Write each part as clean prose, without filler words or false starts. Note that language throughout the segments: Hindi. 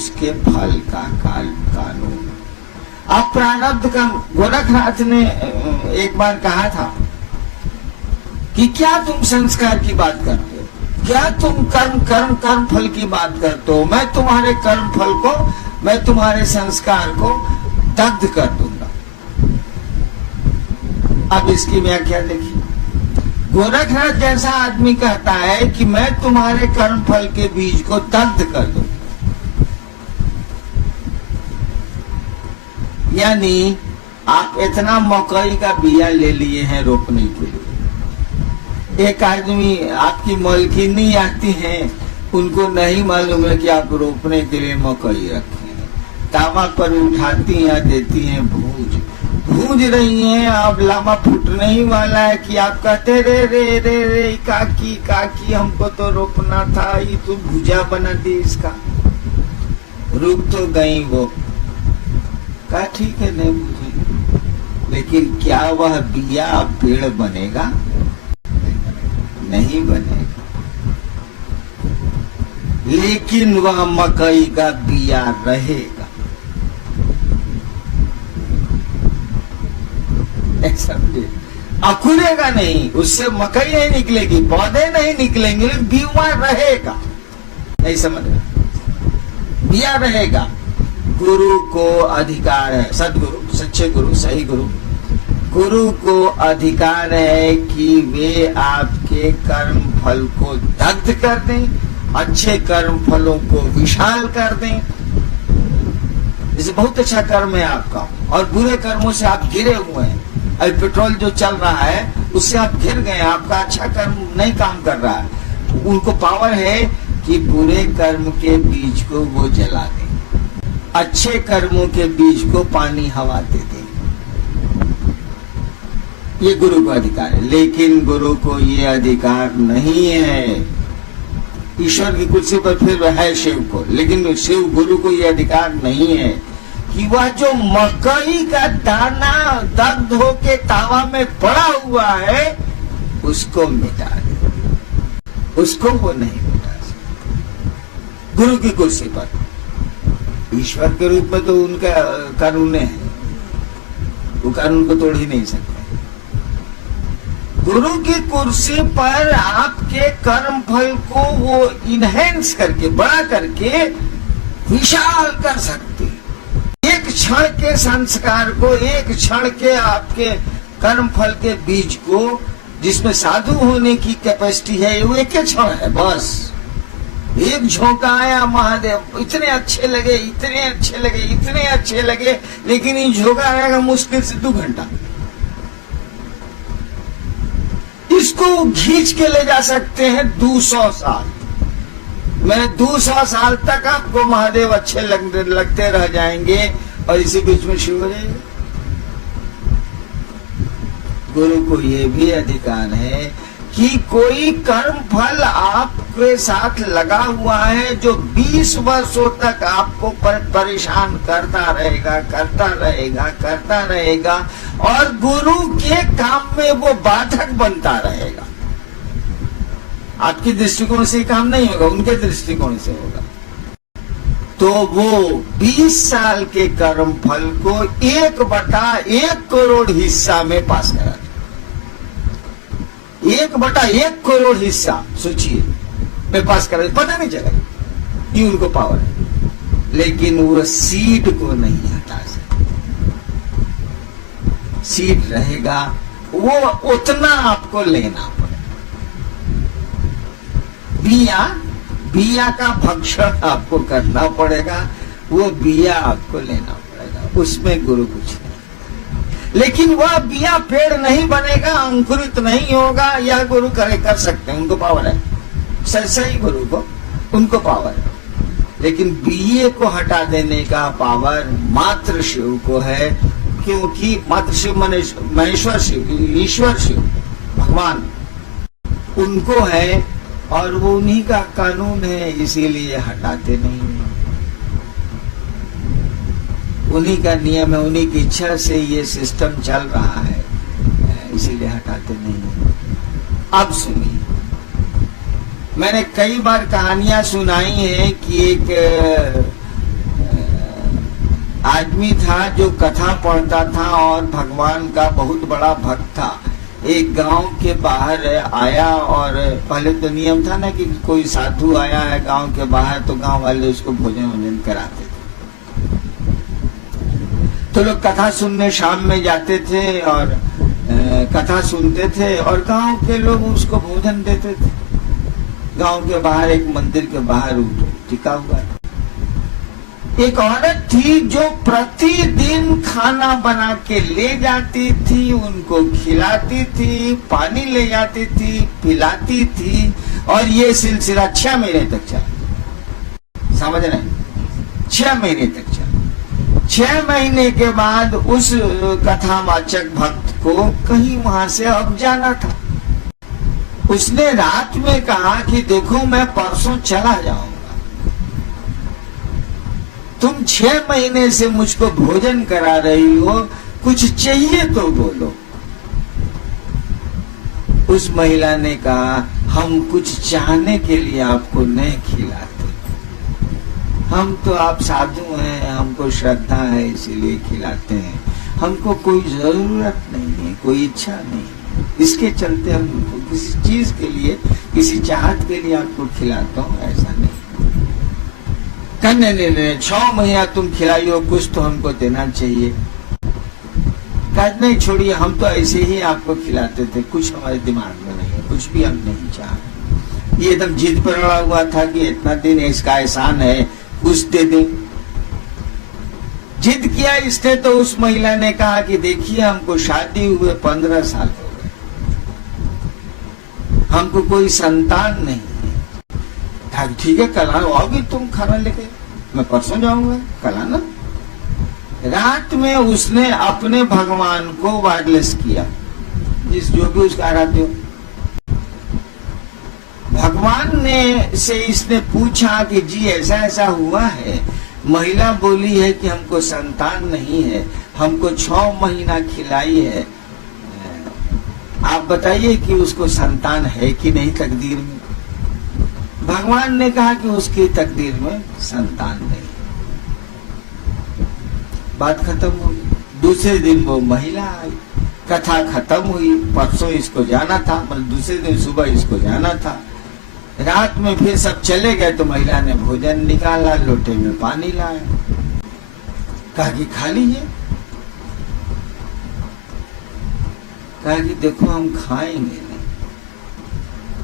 उसके फल का कानून। अब प्रारब्ध का गोरखनाथ ने एक बार कहा था कि क्या तुम संस्कार की बात करते हो, क्या तुम कर्म फल की बात करते हो, मैं तुम्हारे कर्म फल को, मैं तुम्हारे संस्कार को दग्ध कर दूंगा। अब इसकी व्याख्या देखिए, गोरखनाथ जैसा आदमी कहता है कि मैं तुम्हारे कर्म फल के बीज को दग्ध कर दूंगा, यानी आप इतना मकई का बिया ले लिए हैं रोपने के लिए, एक आदमी आपकी मलकिनी आती है, उनको नहीं मालूम है कि आप रोपने के लिए मकई रखे हैं, तावा पर उठाती हैं, देती हैं भूंज रही हैं, अब लामा फूटने ही वाला है कि आप कहते रे रे रे रे काकी काकी हमको तो रोपना था, ये तो भुजा बना दी इसका। रुक तो गई वो, कहा ठीक है नहीं बुझी, लेकिन क्या वह बिया पेड़ बनेगा? नहीं बनेगा, लेकिन वह मकई का बिया रहेगा। समझे? अकुरेगा नहीं, उससे मकई नहीं निकलेगी, पौधे नहीं निकलेंगे, लेकिन बीवा रहेगा। नहीं समझ रहे? बिया रहेगा। गुरु को अधिकार है, सदगुरु, सच्चे गुरु, सही गुरु को अधिकार है कि वे आपके कर्म फल को दग्ध कर दें, अच्छे कर्म फलों को विशाल कर दें। जैसे बहुत अच्छा कर्म है आपका और बुरे कर्मों से आप घिरे हुए हैं, अभी पेट्रोल जो चल रहा है उससे आप घिर गए, आपका अच्छा कर्म नहीं काम कर रहा है, उनको पावर है कि बुरे कर्म के बीज को वो जला दें, अच्छे कर्मों के बीज को पानी हवा दे दें। ये गुरु का अधिकार है, लेकिन गुरु को ये अधिकार नहीं है। ईश्वर की कुर्सी पर फिर है शिव को, लेकिन शिव गुरु को ये अधिकार नहीं है कि वह जो मकई का दाना दग्ध होके तावा में पड़ा हुआ है उसको मिटा दे, उसको वो नहीं मिटा सकता। गुरु की कुर्सी पर ईश्वर के रूप में तो उनका कानून है, वो कानून को तोड़ ही नहीं सकते। गुरु की कुर्सी पर आपके कर्म फल को वो इनहेंस करके, बड़ा करके विशाल कर सकते। एक क्षण के संस्कार को, एक क्षण के आपके कर्म फल के बीज को, जिसमें साधु होने की कैपेसिटी है, वो एक क्षण है बस। एक झोंका आया महादेव, इतने अच्छे लगे, इतने अच्छे लगे, इतने अच्छे लगे, लेकिन ये झोंका आएगा मुश्किल से 2 घंटा। इसको खींच के ले जा सकते हैं 200 साल। मैं 200 साल तक आपको महादेव अच्छे लगते रह जाएंगे और इसी बीच में शिव हो जाएंगे। गुरु को ये भी अधिकार है कि कोई कर्म फल आपके साथ लगा हुआ है जो 20 वर्षों तक आपको परेशान करता रहेगा और गुरु के काम में वो बाधक बनता रहेगा। आपकी दृष्टिकोण से काम नहीं होगा, उनके दृष्टिकोण से होगा। तो वो 20 साल के कर्म फल को 1/1 करोड़ हिस्सा में पास करा, 1/1 करोड़ हिस्सा सोचिए में पास करा, पता नहीं चला, ये उनको पावर है। लेकिन वो सीड को नहीं हटा सकते, सीड रहेगा, वो उतना आपको लेना पड़ेगा। बिया का भक्षण आपको करना पड़ेगा, वो बिया आपको लेना पड़ेगा, उसमें गुरु कुछ नहीं। लेकिन वह बिया पेड़ नहीं बनेगा, अंकुरित नहीं होगा, यह गुरु कर सकते हैं, उनको पावर है, सही गुरु को उनको पावर है। लेकिन बिये को हटा देने का पावर मात्र शिव को है, क्योंकि मात्र शिव माने महेश्वर शिव, ईश्वर शिव, भगवान, उनको है और वो उन्हीं का कानून है, इसीलिए हटाते नहीं। उन्हीं का नियम है, उन्हीं की इच्छा से ये सिस्टम चल रहा है, इसीलिए हटाते नहीं। अब सुनिए, मैंने कई बार कहानियां सुनाई हैं कि एक आदमी था जो कथा पढ़ता था और भगवान का बहुत बड़ा भक्त था। एक गांव के बाहर आया और पहले तो नियम था ना कि कोई साधु आया है गांव के बाहर तो गांव वाले उसको भोजन वोजन कराते थे। तो लोग कथा सुनने शाम में जाते थे और कथा सुनते थे और गांव के लोग उसको भोजन देते थे। गांव के बाहर एक मंदिर के बाहर टिका हुआ था। एक औरत थी जो प्रतिदिन खाना बना के ले जाती थी, उनको खिलाती थी, पानी ले जाती थी, पिलाती थी और ये सिलसिला 6 महीने तक चला। समझ रहे? 6 महीने तक चला। 6 महीने के बाद उस कथावाचक भक्त को कहीं वहां से अब जाना था। उसने रात में कहा कि देखो मैं परसों चला जाऊंगा, तुम 6 महीने से मुझको भोजन करा रही हो, कुछ चाहिए तो बोलो। उस महिला ने कहा हम कुछ चाहने के लिए आपको नहीं खिलाते, हम तो आप साधु हैं, हमको श्रद्धा है इसीलिए खिलाते हैं, हमको कोई जरूरत नहीं है, कोई इच्छा नहीं है, इसके चलते हम किसी चीज के लिए, किसी चाहत के लिए आपको खिलाता हूँ, ऐसा नहीं। नहीं 6 महीना तुम खिलाई हो, कुछ तो हमको देना चाहिए। कहते नहीं छोड़िए, हम तो ऐसे ही आपको खिलाते थे, कुछ हमारे दिमाग में नहीं है, कुछ भी हम नहीं चाह। ये एकदम जिद पर अड़ा हुआ था कि इतना दिन इसका एहसान है, कुछ दे दे। जिद किया इसने तो उस महिला ने कहा कि देखिए हमको शादी हुए 15 साल हो गए, हमको कोई संतान नहीं। ठीक है कल आओगी तुम खाना लेके, मैं परसों जाऊंगा, कल आना। रात में उसने अपने भगवान को वायरलेस किया, जिस जो भी उसका आराध्य हो। भगवान ने से इसने पूछा कि जी ऐसा ऐसा हुआ है। महिला बोली है कि हमको संतान नहीं है, हमको 6 महीना खिलाई है, आप बताइए कि उसको संतान है कि नहीं तकदीर में। भगवान ने कहा कि उसकी तकदीर में संतान नहीं। बात खत्म हो गई। दूसरे दिन वो महिला आई, कथा खत्म हुई, परसों इसको जाना था, मतलब दूसरे दिन सुबह इसको जाना था। रात में फिर सब चले गए तो महिला ने भोजन निकाला, लोटे में पानी लाया, कहा कि खा लीजिए। कहा कि देखो हम खाएंगे नहीं,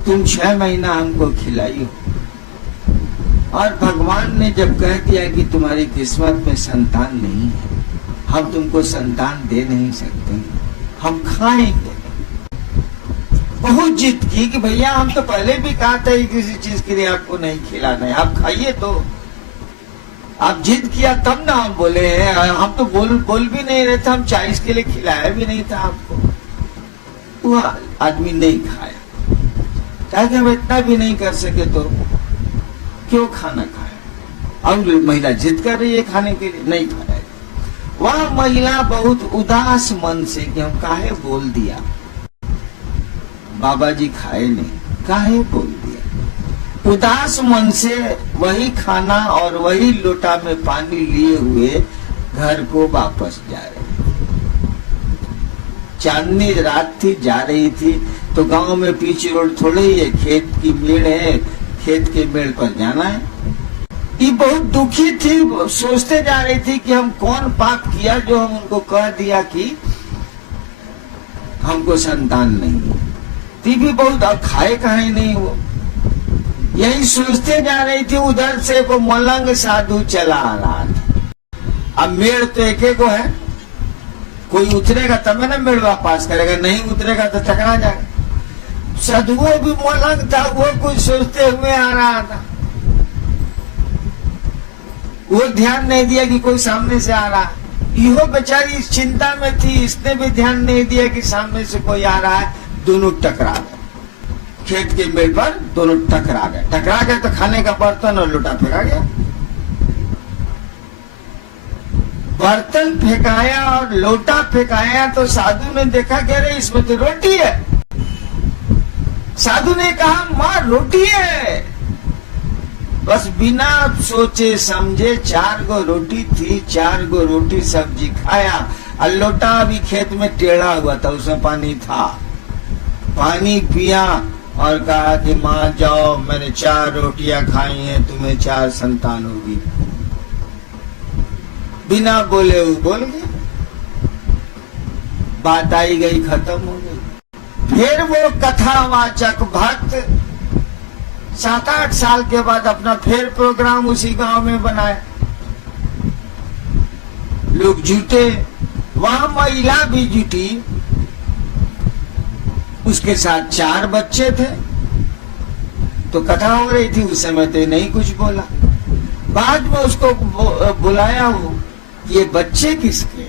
तुम 6 महीना हमको खिलाई हो। और भगवान ने जब कह दिया कि तुम्हारी किस्मत में संतान नहीं है, हम तुमको संतान दे नहीं सकते, हम खाएंगे। बहुत जिद की कि भैया हम तो पहले भी कहा था किसी चीज के लिए आपको नहीं खिलाना है, आप खाइए। तो आप जिद किया तब ना हम बोले हैं, हम तो बोल भी नहीं रहे थे, हम 40 के लिए खिलाया भी नहीं था आपको। वो आदमी नहीं खाया, चाहे हम इतना भी नहीं कर सके तो क्यों खाना खाया। अब महिला जिद कर रही है खाने के लिए, नहीं खा रहा है। वह महिला बहुत उदास मन से कि हम काहे बोल दिया, बाबा जी खाए नहीं, काहे बोल दिया। उदास मन से वही खाना और वही लोटा में पानी लिए हुए घर को वापस जा रहे। चांदनी रात थी, जा रही थी तो गांव में पीछे रोड थोड़े ही है, खेत की मेड़ है, खेत के मेड़ पर जाना है। ये बहुत दुखी थी, सोचते जा रही थी कि हम कौन पाप किया जो हम उनको कह दिया कि हमको संतान नहीं है। ती भी बहुत, अब खाए कहे नहीं वो, यही सोचते जा रही थी। उधर से वो मलंग साधु चला आ रहा था। अब मेड़ तो एक को है, कोई उतरेगा तब ना मेड़वा पास करेगा, नहीं उतरेगा तो टकरा जाएगा। साधुओं भी मलंग था, वो कुछ सोचते हुए आ रहा था, वो ध्यान नहीं दिया कि कोई सामने से आ रहा। इहो बेचारी इस चिंता में थी, इसने भी ध्यान नहीं दिया कि सामने से कोई आ रहा है। दोनों टकरा गए, खेत के मेड़ पर दोनों टकरा गए। टकरा गए तो खाने का बर्तन और लोटा फेंका गया। बर्तन फेंकाया और लोटा फेंकाया तो साधु ने देखा कि अरे इसमें तो रोटी है। साधु ने कहा माँ रोटी है। बस बिना सोचे समझे 4 गो रोटी थी, 4 गो रोटी सब्जी खाया, और लोटा भी खेत में टेढ़ा हुआ था, उसमें पानी था, पानी पिया और कहा कि माँ जाओ, मैंने 4 रोटियां खाई हैं, तुम्हें 4 संतान होगी। बिना बोले वो बोल गया, बात आई गई, खत्म हो गई। फिर वो कथावाचक भक्त 7-8 साल के बाद अपना फिर प्रोग्राम उसी गांव में बनाए, लोग जुटे, वहां महिला भी जुटी, उसके साथ 4 बच्चे थे, तो कथा हो रही थी, उस समय तो नहीं कुछ बोला। बाद में उसको बुलाया, वो ये बच्चे किसके?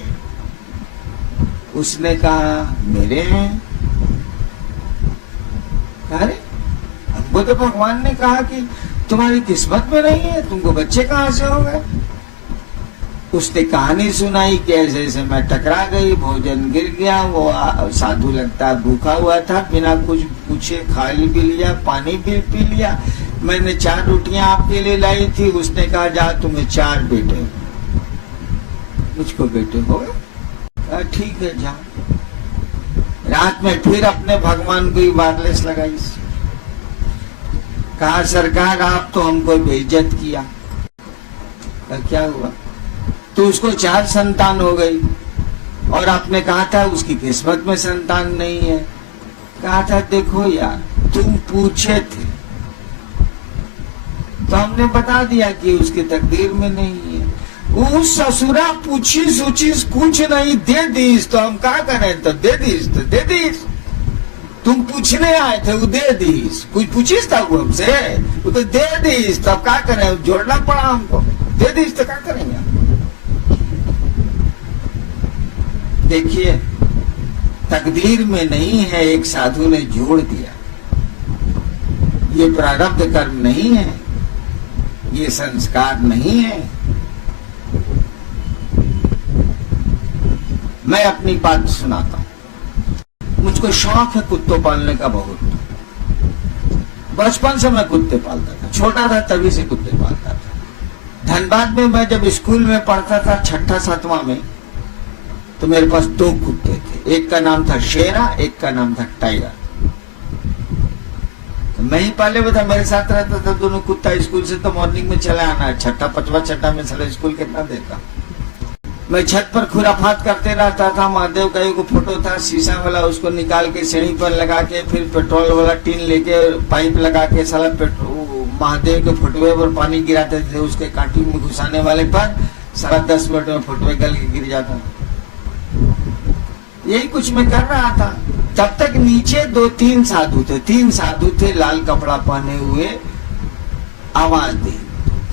उसने कहा मेरे हैं। अरे हमको तो भगवान ने कहा कि तुम्हारी किस्मत में नहीं है, तुमको बच्चे कहां से हो गए? उसने कहानी सुनाई कि ऐसे ऐसे मैं टकरा गई, भोजन गिर गया, वो साधु लगता भूखा हुआ था, बिना कुछ पूछे खा भी लिया, पानी भी पी लिया। मैंने 4 रोटियां आपके लिए लाई थी, उसने कहा जा तुम्हें 4 बेटे, मुझको बेटे हो गए, ठीक है जा। रात में फिर अपने भगवान को ही वायरलेस लगाई, कहा सरकार आप तो हमको बेइज्जत किया। क्या हुआ? तो उसको 4 संतान हो गई, और आपने कहा था उसकी किस्मत में संतान नहीं है। कहा था देखो यार, तुम पूछे थे तो हमने बता दिया कि उसकी तकदीर में नहीं है। वो ससुरा पूछी सूची कुछ नहीं, दे दीस, तो हम क्या करें? तो दे दीस, तो दे दीस। तुम पूछने आए थे, वो दे दीस। कुछ पूछीस था वो हमसे, वो तो दे दीस, तो अब क्या करें? जोड़ना पड़ा हमको, दे दीस तो क्या करेंगे? देखिए, तकदीर में नहीं है, एक साधु ने जोड़ दिया। ये प्रारब्ध कर्म नहीं है, ये संस्कार नहीं है। मैं अपनी बात सुनाता हूं। मुझको शौक है कुत्तों पालने का बहुत। बचपन से मैं कुत्ते पालता था, छोटा था तभी से कुत्ते पालता था। धनबाद में मैं जब स्कूल में पढ़ता था 6ठा-7वां में, तो मेरे पास 2 कुत्ते थे। एक का नाम था शेरा, एक का नाम था टाइगर। तो मैं ही पाले हुआ था, मेरे साथ रहता था दोनों कुत्ता। स्कूल से तो मॉर्निंग में चला आना, 6ठा 5वां 6ठा में साला स्कूल कितना देता। मैं छत पर खुराफात करते रहता था। महादेव का एक फोटो था शीशा वाला, उसको निकाल के सीढ़ी पर लगा के, फिर पेट्रोल वाला टीन लेके पाइप लगा के साला महादेव के फोटोए पर पानी गिराते थे, उसके कांटी में घुसाने वाले पर सारा 10 मिनट में फोटोए गल के गिर जाता। यही कुछ मैं कर रहा था। तब तक नीचे 2-3 साधु थे, 3 साधु थे लाल कपड़ा पहने हुए, आवाज दे।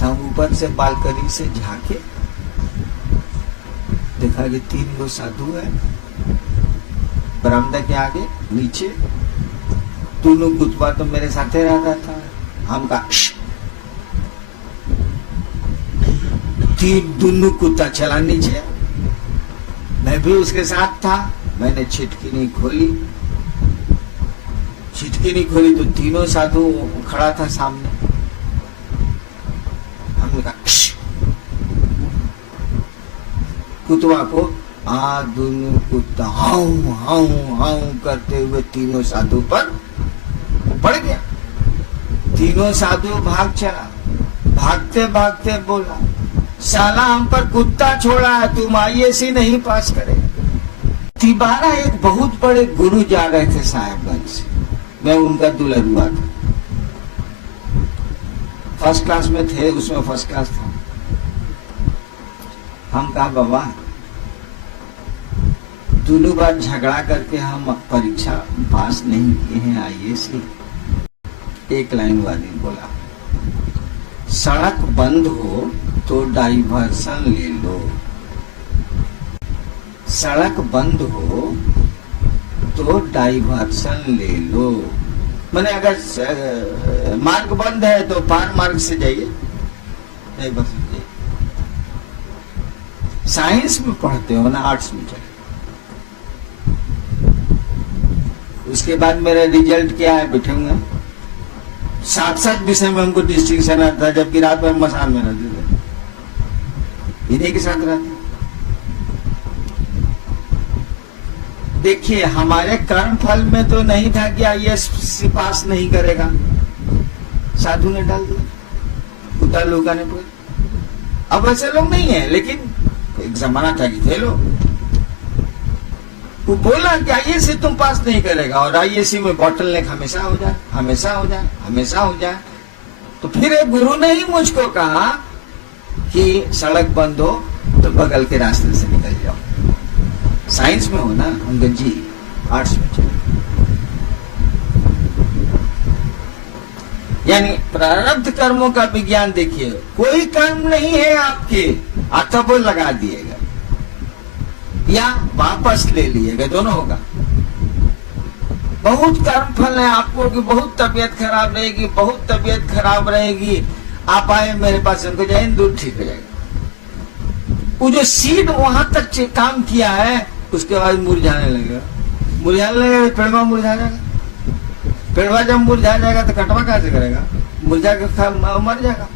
हम ऊपर से बालकनी से झांके, देखा कि 3 लोग साधु है बरामदा के आगे नीचे। दोनों कुत्ता तो मेरे साथ रहता था। हम का दोनों कुत्ता चला नीचे, मैं भी उसके साथ था। मैंने छिटकी नहीं खोली तो तीनों साधु खड़ा था सामने। हमने कहा कुतवा को, दोनों कुत्ता हाउ हाउ हाउ करते हुए तीनों साधु पर पड़ गया। तीनों साधु भाग चला। भागते भागते बोला, साला हम पर कुत्ता छोड़ा है, तुम IAC नहीं पास करे। तिबारा एक बहुत बड़े गुरु जा रहे थे साहेबगंज से, मैं उनका दुल्हनुआ था। फर्स्ट क्लास में थे, उसमें फर्स्ट क्लास था। हम कहा बाबा, दोनों बार झगड़ा करके हम परीक्षा पास नहीं किए हैं IAC। एक लाइन वाली बोला, सड़क बंद हो तो डाइवर्सन ले लो, सड़क बंद हो तो डाइवर्सन ले लो। मैंने अगर मार्ग बंद है तो पार मार्ग से जाइए, डाइवर्सन जाइए। साइंस में पढ़ते हो ना, आर्ट्स में चले। उसके बाद मेरा रिजल्ट क्या है बैठे हुए, सात विषय में हमको डिस्टिंक्शन आता है, जबकि रात में मसान में रहते थे, इन्हीं के साथ रहते। देखिए हमारे कर्म फल में तो नहीं था कि आईएएस पास नहीं करेगा, साधु ने डाल दिया, कुत्ता लोगा ने बोला। अब ऐसे लोग नहीं है, लेकिन एक जमाना था कि थे लोग। वो बोला कि आईएएस से तुम पास नहीं करेगा, और आईएएस में बॉटल नेक हमेशा हो जाए, हमेशा हो जाए, हमेशा हो जाए। तो फिर एक गुरु ने ही मुझको कहा कि सड़क बंद हो तो बगल के रास्ते से निकल जाओ। साइंस में हो ना अंगद जी, आर्ट्स में चलो। यानी प्रारब्ध कर्मों का विज्ञान देखिए, कोई कर्म नहीं है आपके, आता वो लगा दिएगा या वापस ले लिएगा, दोनों होगा। बहुत कर्म फल है आपको कि बहुत तबीयत खराब रहेगी, बहुत तबीयत खराब रहेगी, आप आए मेरे पास, उनको जाए दूर ठीक हो जाएगा। वो जो सीड वहां तक काम किया है, उसके बाद मुरझाने लगेगा, मुरझाने लगेगा, पेड़वा मुरझा जाएगा। पेड़वा जब मुरझा जाएगा तो कटवा कैसे करेगा, मुरझा के मर जाएगा।